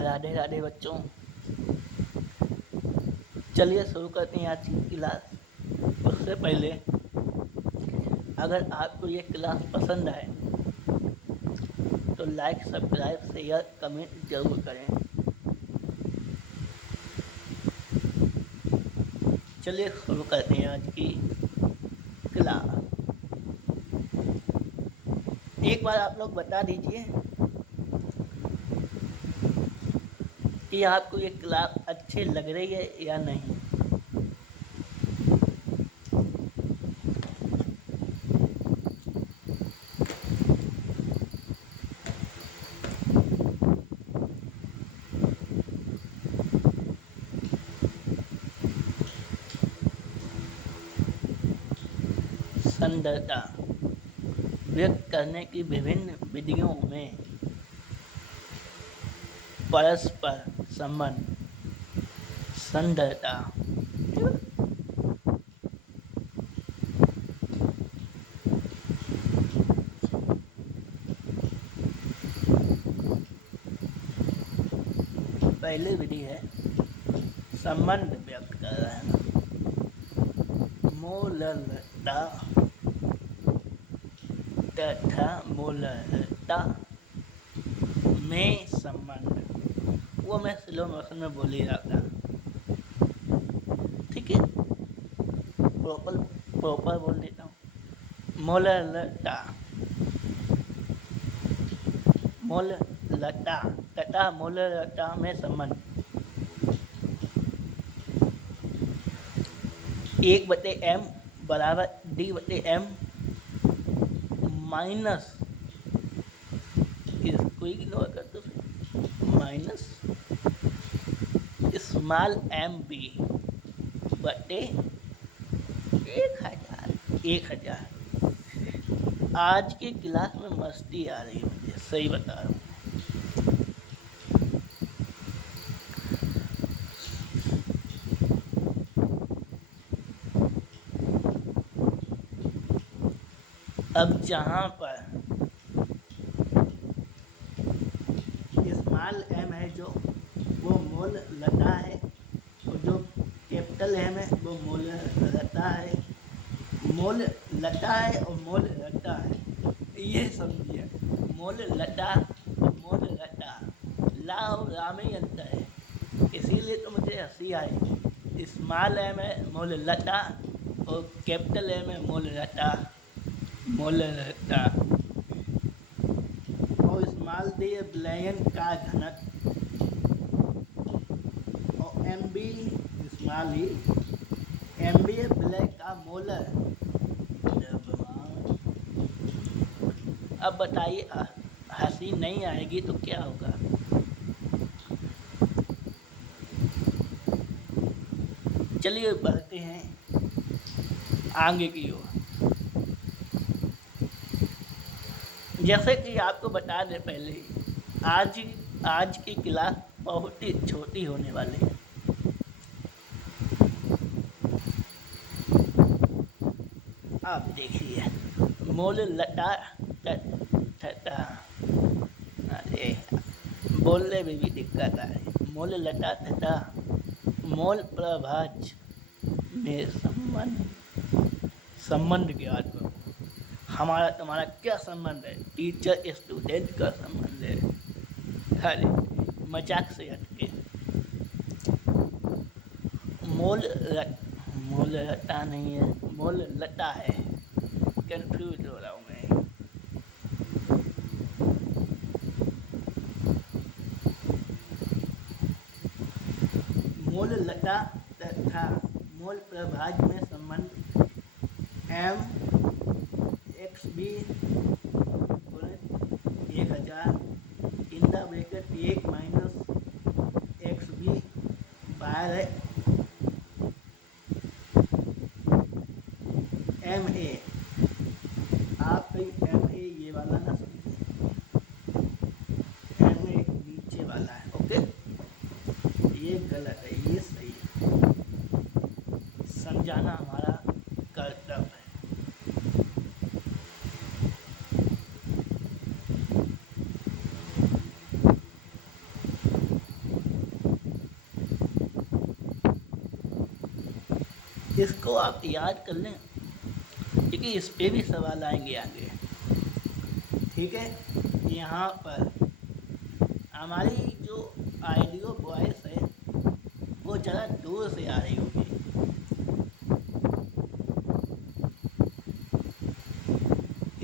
राधे राधे बच्चों। चलिए शुरू करते हैं आज की क्लास। उससे पहले अगर आपको ये क्लास पसंद आए तो लाइक, सब्सक्राइब, शेयर, कमेंट जरूर करें। चलिए शुरू करते हैं आज की क्लास। एक बार आप लोग बता दीजिए कि आपको ये क्लास अच्छी लग रही है या नहीं। संदर्भता व्यक्त करने की विभिन्न विधियों में परस्पर संबंध, संदर्भता, पहली विधि है संबंध व्यक्त कर रहा है मूलता तथा मूलता में संबंध। वो मैं स्लो मोशन में बोल ही रहा था, ठीक है। प्रॉपर बोल देता हूँ। मूलता तथा मूलता में संबंध। 1/m बराबर d/m माइनस, इसको इग्नोर कर दो, माइनस स्मॉल mb बटे 1000। आज के क्लास में मस्ती आ रही है मुझे, सही बता रहा हूँ। अब जहाँ पर स्मॉल m है जो वो मोल लता है, और जो कैपिटल m है वो मोल लता है। मोल लता है और मोल लता है, ये समझिए। मोल लता और मोल लता, ला और रा में ही अंतर है, इसीलिए तो मुझे हंसी आई। स्मॉल m है मोल लता और कैपिटल m है मोल लता, मोल लता। और स्मॉल दिए विलयन का घनत्व, और mb स्मॉल ही, mb विलय का मोलर द्रव्यमान। अब बताइए, हंसी नहीं आएगी तो क्या होगा। चलिए बढ़ते हैं आगे की ओर। जैसे कि आपको बता दें पहले, आज की क्लास बहुत ही छोटी होने वाली है। आप देखिए, मोल लता तथा, अरे बोलने में भी दिक्कत आ रही। मोल लता तथा मोल प्रभाज्य में संबंध ज्ञात करो। हमारा तुम्हारा क्या संबंध है? टीचर स्टूडेंट का संबंध है। अरे मजाक से हटके। मोल लता नहीं है, मोल लता है। कंफ्यूज हो रहा हूँ मैं। मोल लता तथा मोल प्रभाज्य में संबंध m xb 1000 in the bracket 1 minus xb by ma। आप कहीं ma ये वाला ना समझे, ma नीचे वाला है, ओके। ये गलत है, ये सही है। समझाना हमारा कर्तव्य है। इसको आप याद कर लें क्योंकि इस पे भी सवाल आएंगे आगे। ठीक है, यहाँ पर हमारी जो ऑडियो वॉइस है वो ज़रा दूर से आ रही होगी।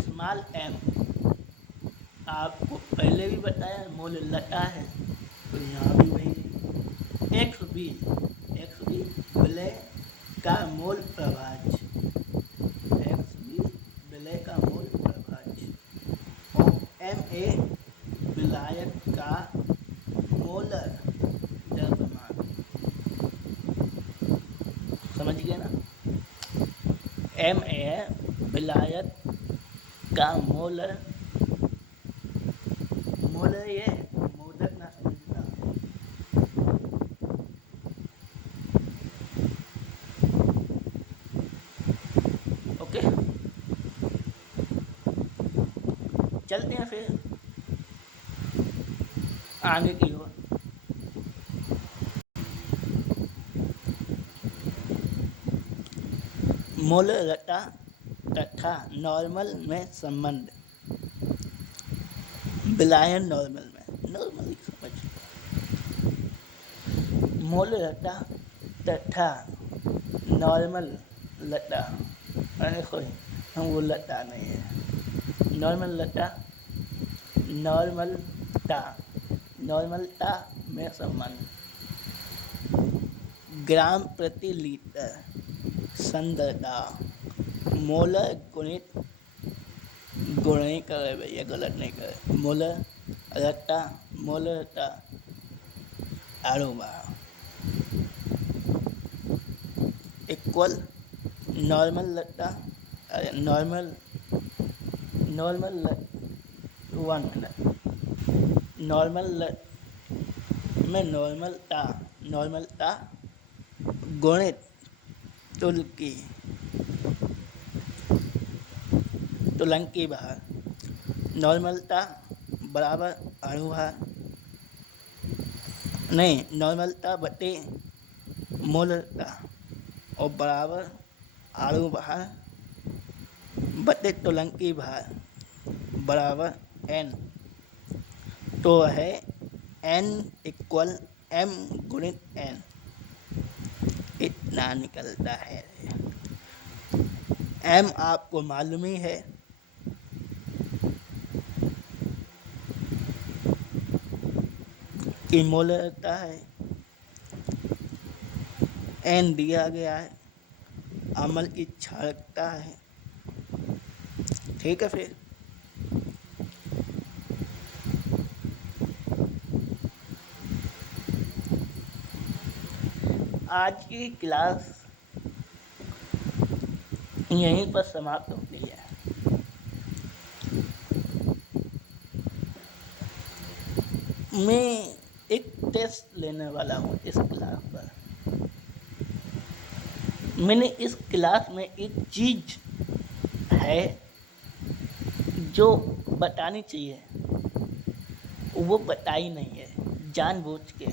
स्मॉल एम आपको पहले भी बताया मोल लटा है, तो यहाँ भी वही एक्स बी विलय का मोल प्रभाज्य, एक्स बी विलय का मोल प्रभाज्य और एम ए विलायक का मोलर द्रव्यमान। समझ गए ना? एम ए विलायक का मोलर ये मोदक ना समझना। ओके, चलते हैं फिर आगे की ओर। मोलरता तथा नॉर्मल में संबंध। विलायन नॉर्मल में, नॉर्मली समझ। मोलरता तथा नॉर्मल लता, अरे कोई हम वो लता नहीं है, नॉर्मल लता, नॉर्मलता में संबंध। ग्राम प्रति लीटर सांद्रता, मोलर गुणित गुण नहीं करे भैया, गलत नहीं करे, मोलरता आरोबा इक्वल नॉर्मल लता, नॉर्मल 1 मिनट, नॉर्मलता गुणित तुलंकी भार, नॉर्मलता बराबर अणुभार, नहीं, नॉर्मलता बटे मोलरता और बराबर अणुभार बटे तुलंकी भार बराबर n। तो है n इक्वल m गुणित n, इतना निकलता है। m आपको मालूम ही है, कि मोलरता है, n दिया गया है, अम्ल की क्षारकता है। ठीक है, फिर आज की क्लास यहीं पर समाप्त होती है। मैं एक टेस्ट लेने वाला हूँ इस क्लास पर। मैंने इस क्लास में एक चीज है जो बतानी चाहिए, वो बताई नहीं है जानबूझ के।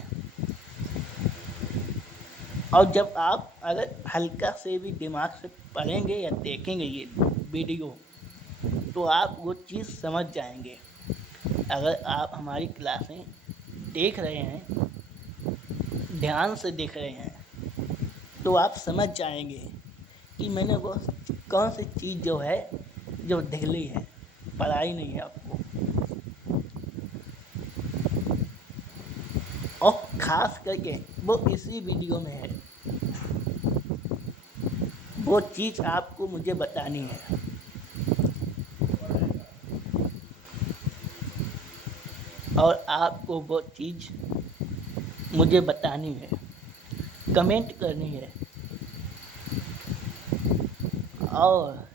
और जब आप अगर हल्का से भी दिमाग से पढ़ेंगे या देखेंगे ये वीडियो, तो आप वो चीज़ समझ जाएंगे। अगर आप हमारी क्लासें देख रहे हैं, ध्यान से देख रहे हैं, तो आप समझ जाएंगे कि मैंने वो कौन सी चीज़ जो है जो ढीली है, पढ़ाई नहीं है आपको। और ख़ास करके वो इसी वीडियो में है, वो चीज़ आपको मुझे बतानी है। और आपको वो चीज़ मुझे बतानी है, कमेंट करनी है। और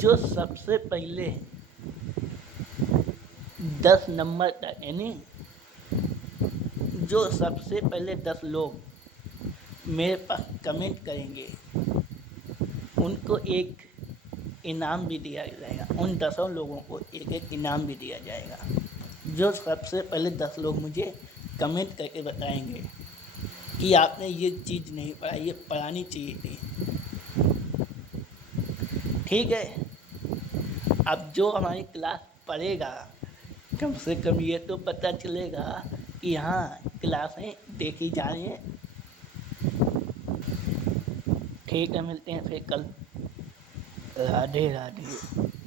जो सबसे पहले 10 नंबर तक, यानी जो सबसे पहले 10 लोग मेरे पास कमेंट करेंगे, उनको एक इनाम भी दिया जाएगा। उन 10 लोगों को एक एक इनाम भी दिया जाएगा। जो सबसे पहले 10 लोग मुझे कमेंट करके बताएंगे कि आपने ये चीज़ नहीं पढ़ाई, ये पढ़ानी चाहिए थी। ठीक है, अब जो हमारी क्लास पढ़ेगा, कम से कम ये तो पता चलेगा कि हाँ, क्लासें देखी जा रही हैं। ठीक है, मिलते हैं फिर कल। राधे राधे।